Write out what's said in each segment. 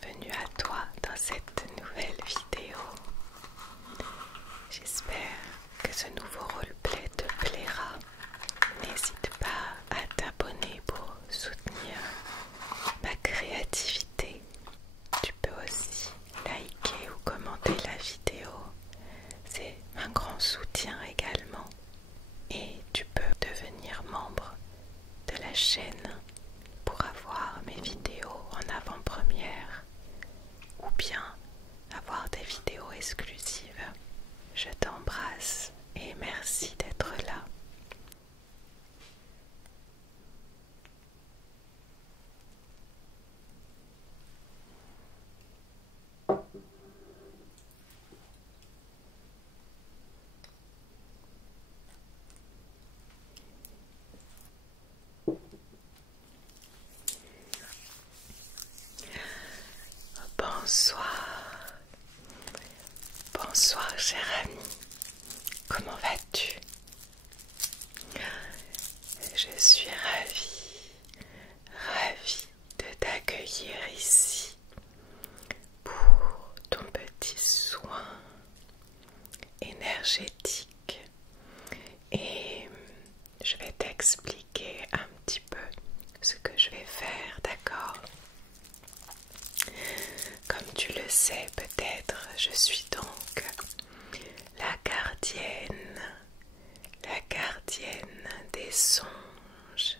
bienvenue à toi dans cette nouvelle vidéo. J'espère que ce nouveau roleplay te plaira. N'hésite pas à t'abonner pour soutenir ma créativité. Tu peux aussi liker ou commenter la vidéo. C'est un grand soutien également. Et tu peux devenir membre de la chaîne pour avoir mes vidéos en avant-première ou bien avoir des vidéos exclusives. Je t'embrasse et merci d'être là. Bonsoir, bonsoir cher ami, comment vas-tu? Je suis ravie de t'accueillir ici pour ton petit soin énergétique et je vais t'expliquer un petit peu ce que je vais faire, d'accord? Comme tu le sais peut-être, je suis donc la gardienne des songes.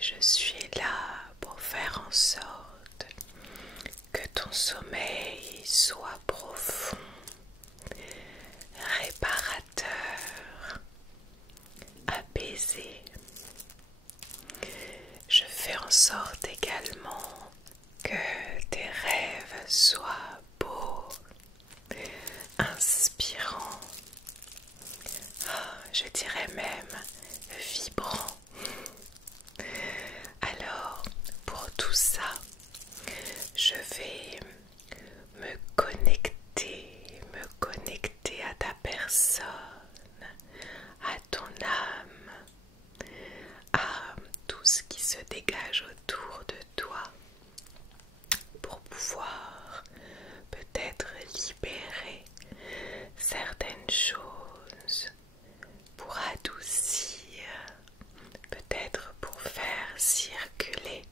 Je suis là pour faire en sorte que ton sommeil soit profond, réparateur, apaisé. Je fais en sorte également que tes rêves soient beaux, inspirants, je dirais même vibrants. Alors, pour tout ça, je vais me connecter à ta personne, à ton âme, à tout ce qui se dégage autour de toi pour pouvoir peut-être libérer certaines choses, pour adoucir, peut-être pour faire circuler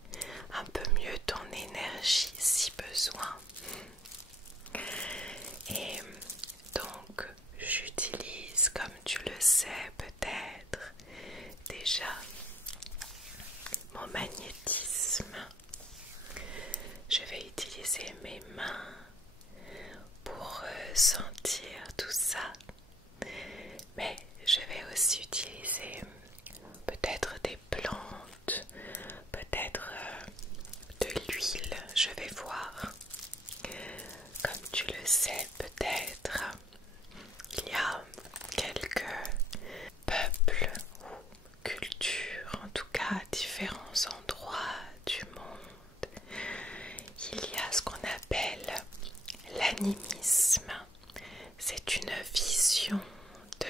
un peu mieux ton énergie si besoin. Et donc j'utilise, comme tu le sais peut-être déjà, mon magnétisme. Je vais utiliser mes mains pour sentir tout ça, mais je vais aussi utiliser peut-être des plantes, peut-être de l'huile, je vais voir. Comme tu le sais peut-être, il y a quelques peuples ou cultures, en tout cas à différents endroits du monde, il y a ce qu'on appelle l'animisme. C'est une vision de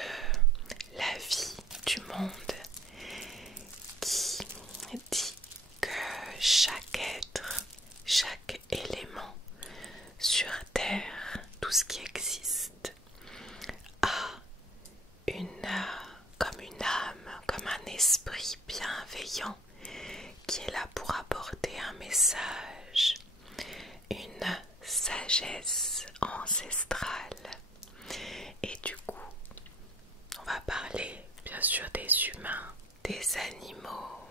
la vie, du monde, qui dit que chaque être, chaque élément sur Terre, tout ce qui existe, a comme une âme, comme un esprit bienveillant qui est là pour apporter un message, une sagesse ancestrale. Et du coup, on va parler bien sûr des humains, des animaux,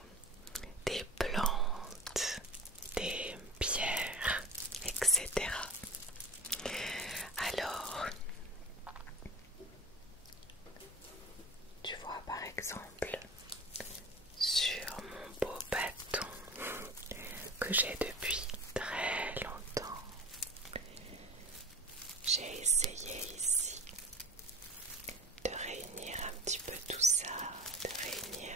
des plantes, des pierres, etc. Alors, tu vois par exemple sur mon beau bâton que j'ai depuis très longtemps, j'ai essayé ici de réunir un petit peu tout ça, de réunir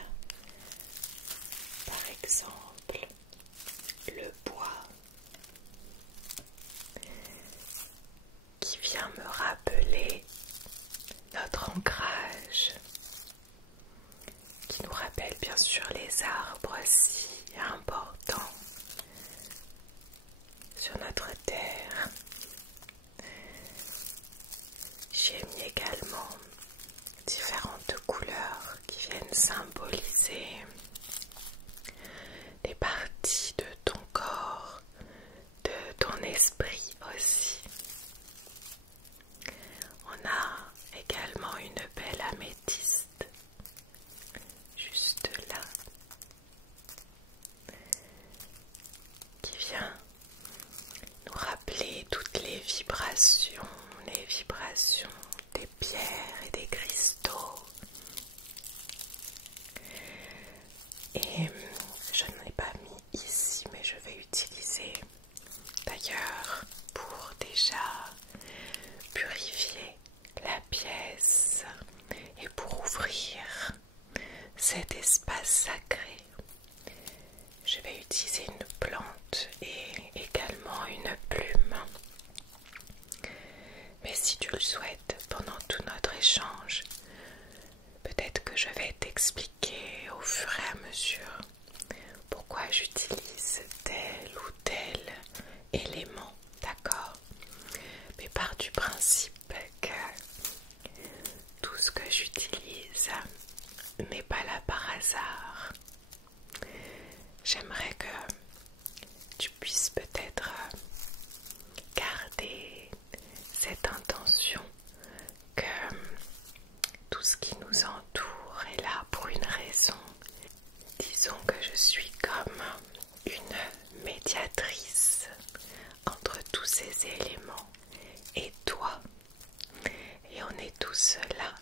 sur notre terre. J'ai mis également différentes couleurs qui viennent symboliser des parties de ton corps, de ton esprit aussi. On a également une belle améthyste juste là qui vient nous rappeler toutes les vibrations des pierres et des cristaux. Et je n'en ai pas mis ici, mais je vais utiliser d'ailleurs pour déjà purifier la pièce et pour ouvrir cet espace sacré. Je vais utiliser une plante et également une plume. Mais si tu le souhaites, pendant tout notre échange, peut-être que je vais t'expliquer au fur et à mesure pourquoi j'utilise tel ou tel élément, d'accord? Mais pars du principe que tout ce que j'utilise n'est pas là par hasard. J'aimerais que tu puisses peut-être garder cette intention que tout ce qui nous entoure est là pour une raison. Disons que je suis comme une médiatrice entre tous ces éléments et toi. Et on est tous là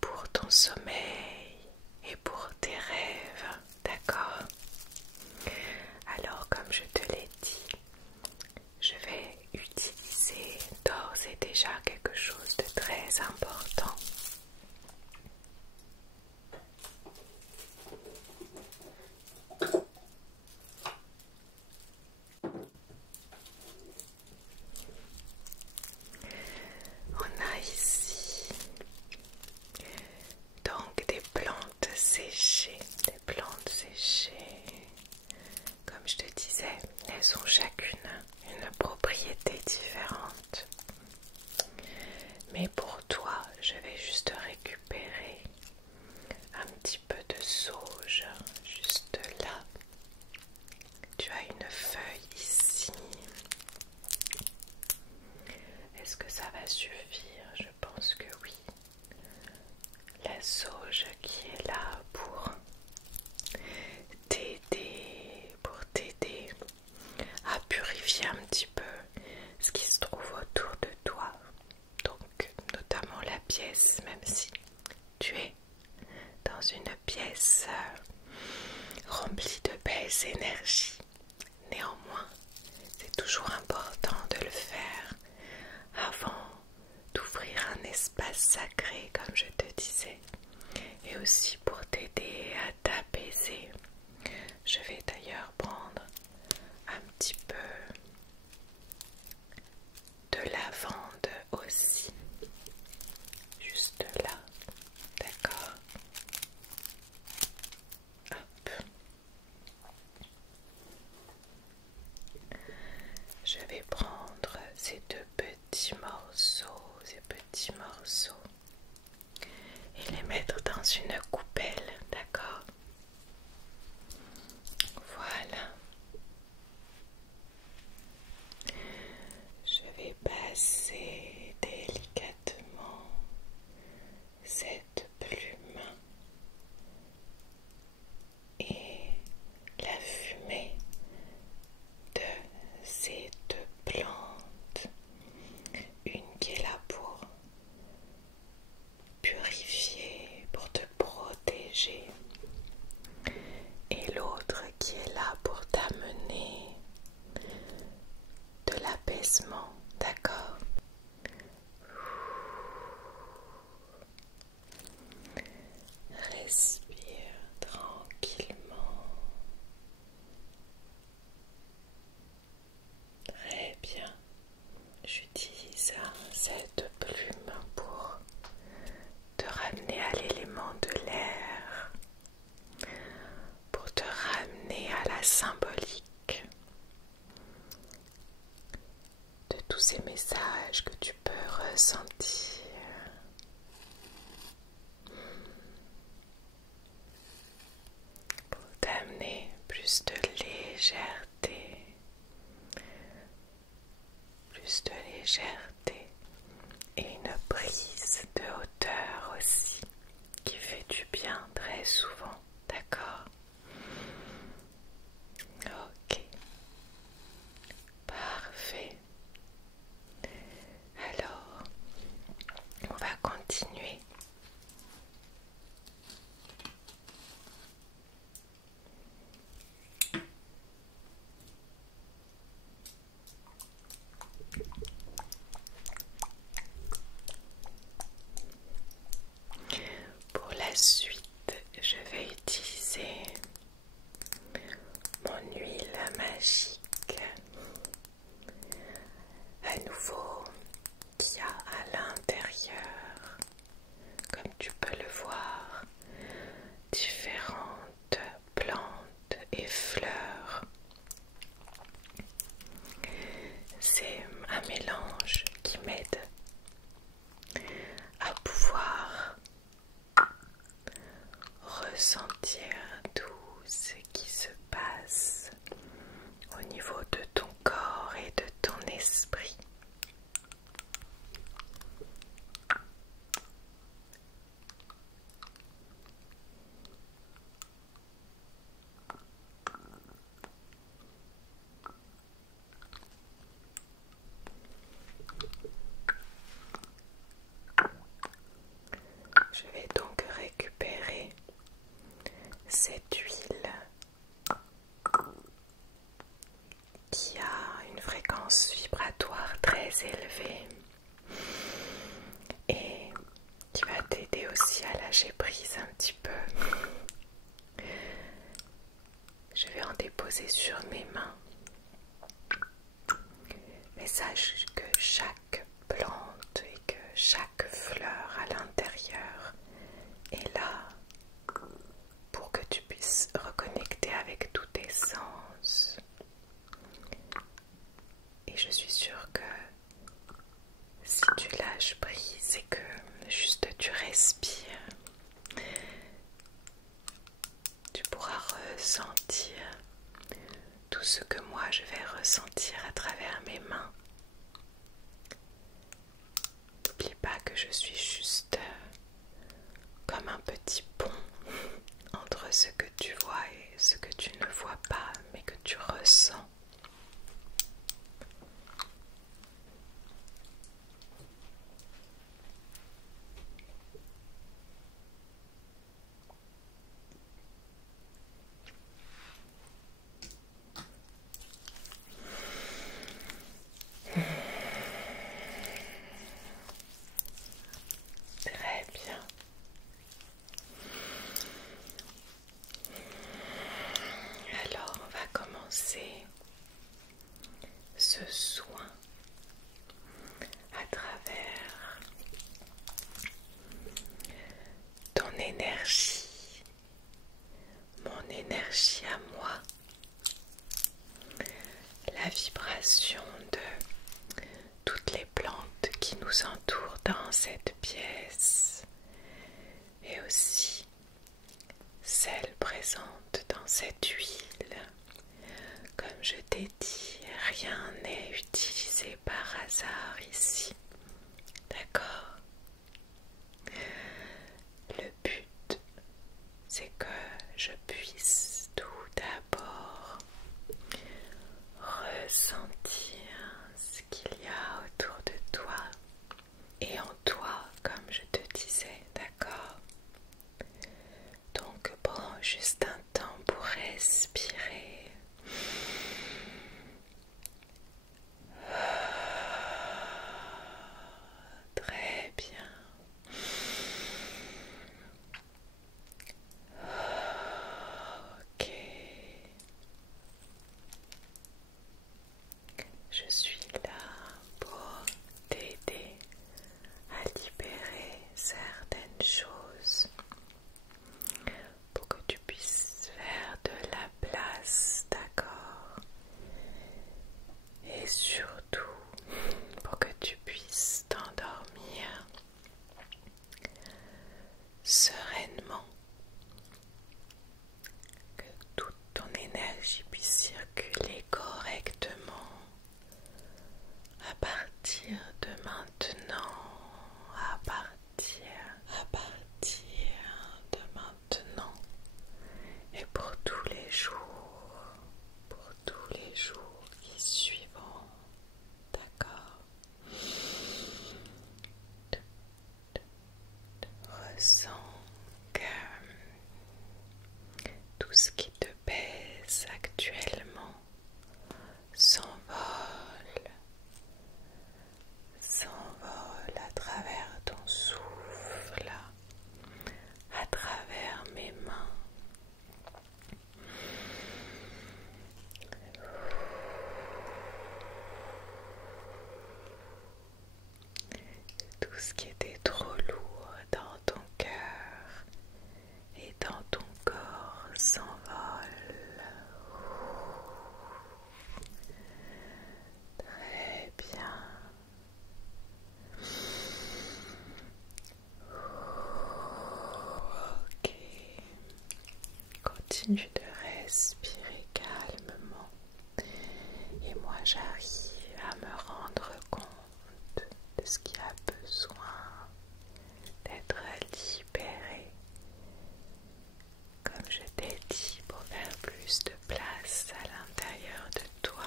pour ton sommeil et pour tes rêves, d'accord? Alors, comme je te l'ai dit, je vais utiliser d'ores et déjà quelque chose de très important. On a ici donc des plantes séchées, Comme je te disais, elles ont chacune une propriété différente. Mais pour toi, je vais juste récupérer un petit peu de sauge juste là. Tu as une feuille ici. Est-ce que ça va suffire? Je pense que oui. La sauge qui est là pour t'aider à purifier un petit peu ce qui se trouve autour de toi. Donc notamment la pièce, même si tu es dans une pièce remplie de belles énergies. Néanmoins, c'est toujours important de le faire avant d'ouvrir un espace sacré, comme je te disais, et aussi pour t'aider à t'apaiser. Je vais d'ailleurs prendre un petit peu de lavande aussi, juste là, d'accord? Hop. Je vais prendre ces petits morceaux et les mettre dans une coupelle, d'accord? Voilà. Je vais passer délicatement cette plume et la fumée de ces deux plantes, une qui est là pour purifier, pour te protéger, et l'autre qui est là pour t'amener de l'apaisement, d'accord? Respire tranquillement. Très bien. J'utilise cette plume pour te ramener à l'élément de l'air, pour te ramener à la symbolique visage que tu peux ressentir. Pour t'amener plus de légèreté, et une prise de hauteur aussi qui fait du bien très souvent, d'accord? Ok, parfait. Alors, on va continuer. Pour la suite, je vais utiliser mon huile magique, à nouveau, qui a à l'intérieur, comme tu peux le voir, différentes plantes et fleurs. C'est un mélange qui m'aide à pouvoir ressentir tout ce qui se passe au niveau de ton corps et de ton esprit. Je vais donc récupérer cette huile qui a une fréquence vibratoire très élevée et qui va t'aider aussi à lâcher prise un petit peu. Je vais en déposer sur mes mains. Mais sache que chaque plante et que chaque fleur à l'intérieur est là pour que tu puisses reconnecter avec tous tes sens. Et je suis sûre que si tu lâches prise et que juste tu respires, tu pourras ressentir tout ce que moi je vais ressentir à travers mes mains. N'oublie pas que je suis juste comme un petit pont entre ce que tu vois et ce que tu ne vois pas, mais que tu ressens. Très bien. Alors, on va commencer ce soin à travers ton énergie, mon énergie à moi, la vibration de toutes les plantes qui nous entourent dans cette pièce et aussi celle présente dans cette huile. Comme je t'ai dit, rien n'est utilisé par hasard ici, d'accord? Le but, c'est que je puisse tout d'abord ressentir ce qu'il y a autour de toi et en toi, comme je te disais, d'accord? Donc prends juste un temps pour respirer. Très bien. Ok. Je suis là pour t'aider à libérer certaines choses pour que tu puisses faire de la place, d'accord? Et surtout pour que ce qui était trop lourd dans ton cœur et dans ton corps s'envole. Très bien. Ok. Continue de respirer calmement. Et moi j'arrive à me rendre compte de ce qui a besoin d'être libéré. Comme je t'ai dit, pour faire plus de place à l'intérieur de toi.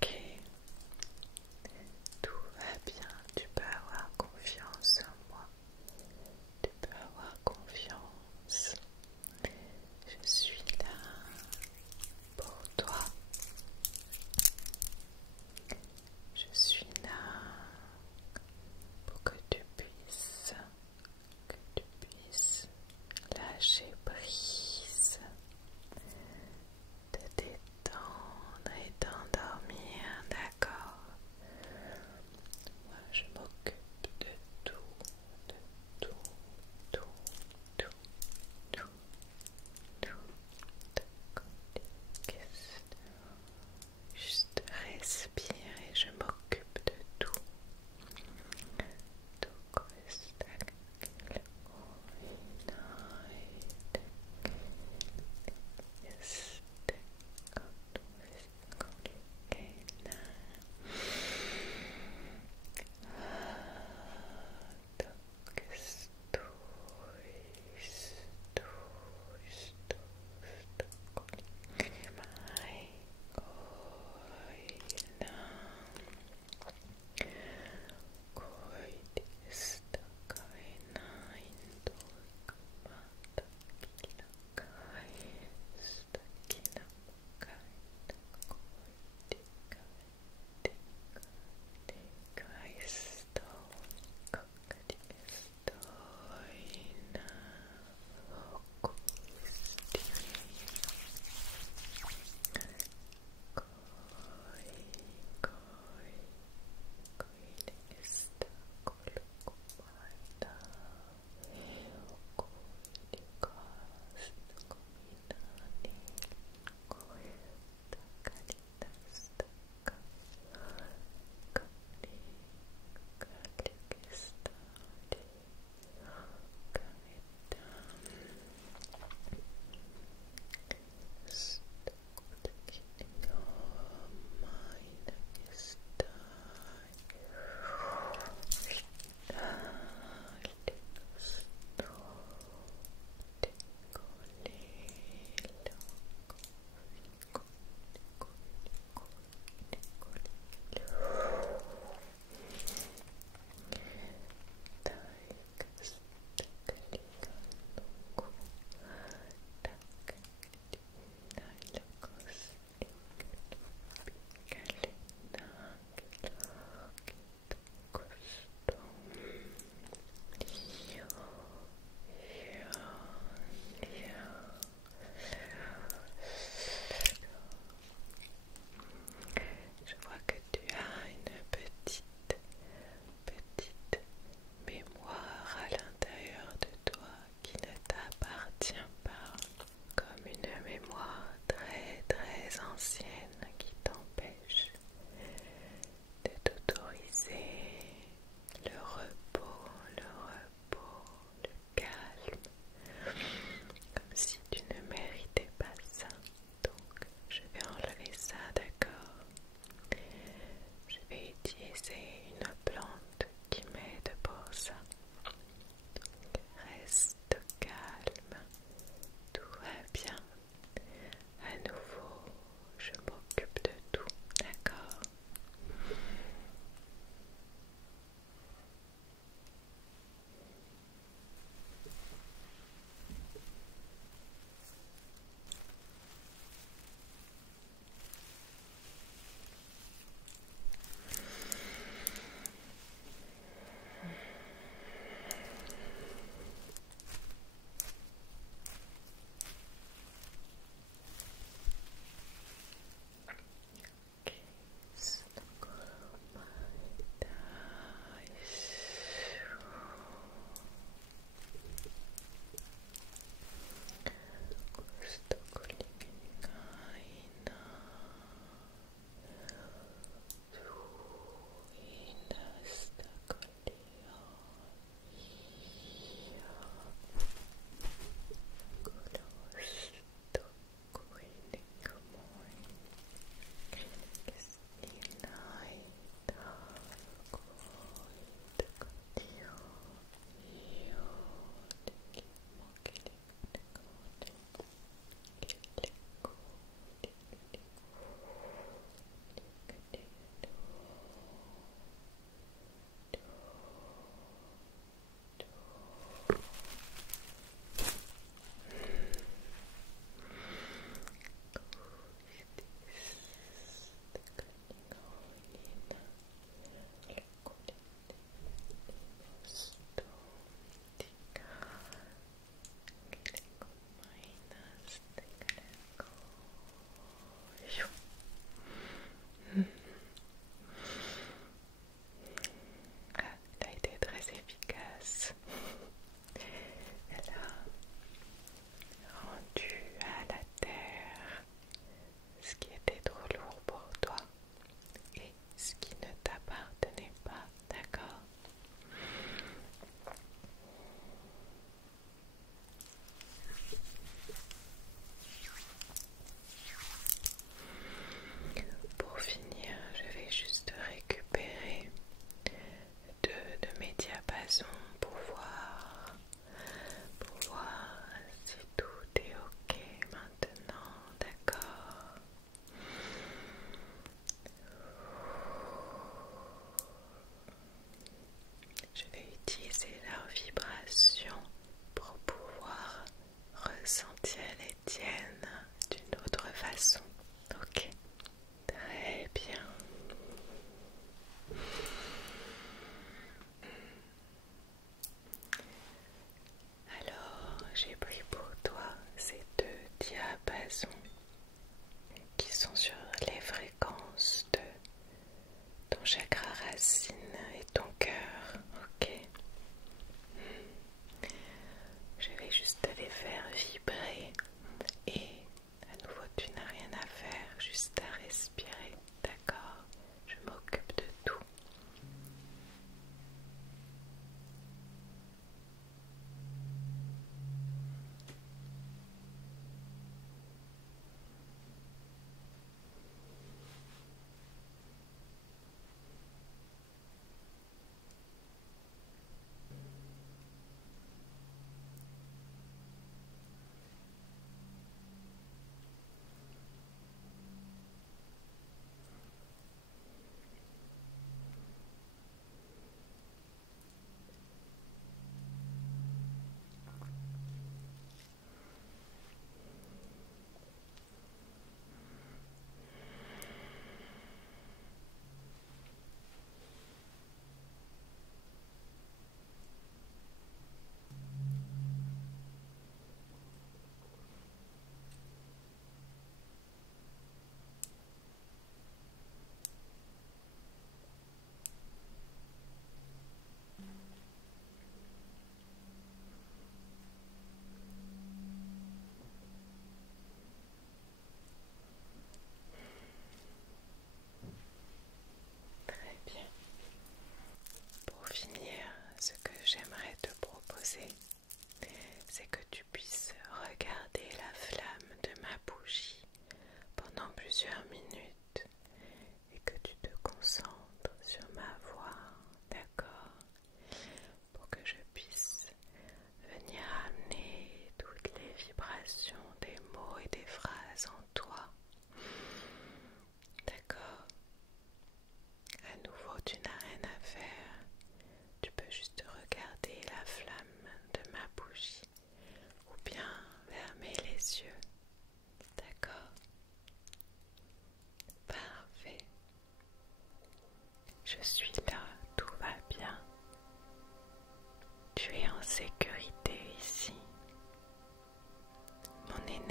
Ok, tout va bien, tu peux avoir confiance en moi, tu peux avoir confiance, je suis là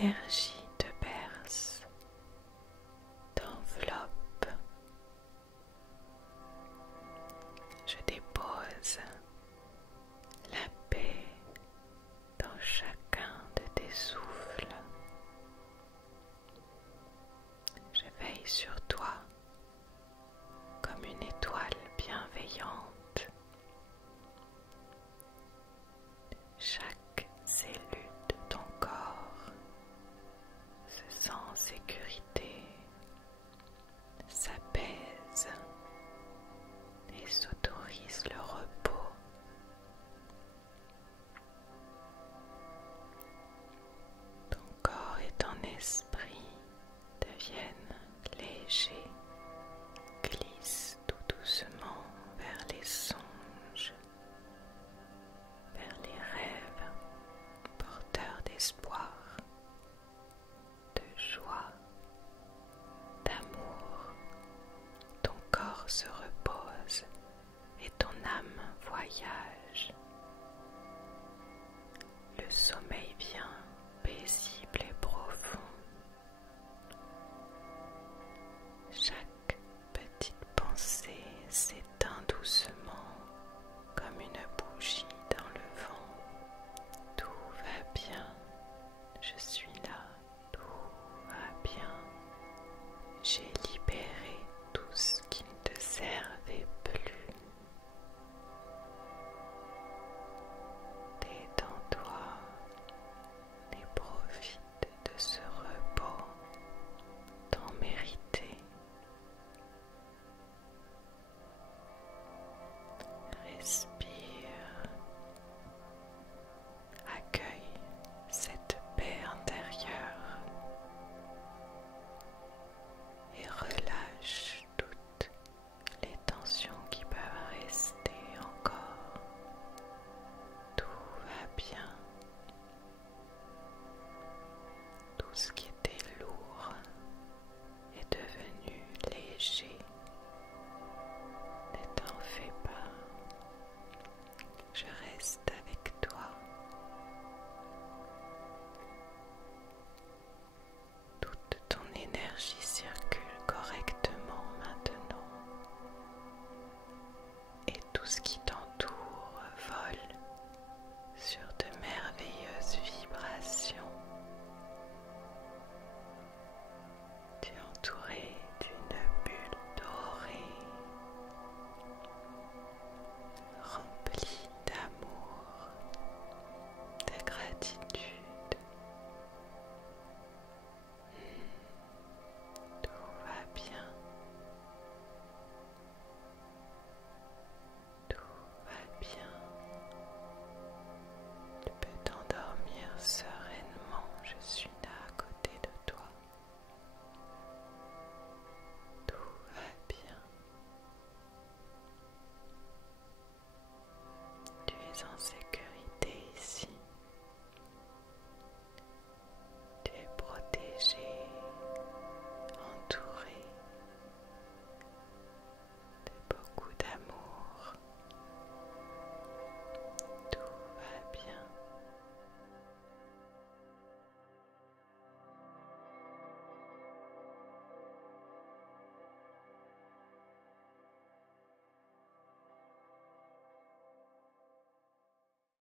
énergie te berce, t'enveloppe. Je dépose la paix dans chacun de tes souffles. Je veille sur toi comme une étoile bienveillante. Chaque cellule de ton corps se sent en sécurité, s'apaise et s'autorise le repos. Ton corps et ton esprit deviennent légers, glissent tout doucement vers les songes, vers les rêves porteurs d'espoir, de joie, d'amour. Ton corps se repose et ton âme voyage. Le sommeil vient paisible et profond. Chaque petite pensée s'éteint doucement comme une bougie dans le vent. Tout va bien, je suis là, tout va bien. J'ai libéré tout ce qui ne te servait plus. Détends-toi et profite de ce repos tant mérité. Respire, accueille cette paix intérieure et relâche toutes les tensions qui peuvent rester encore. Tout va bien. Tout ce qui était lourd est devenu léger. Ne t'en fais pas. Je reste avec toi. Toute ton énergie circule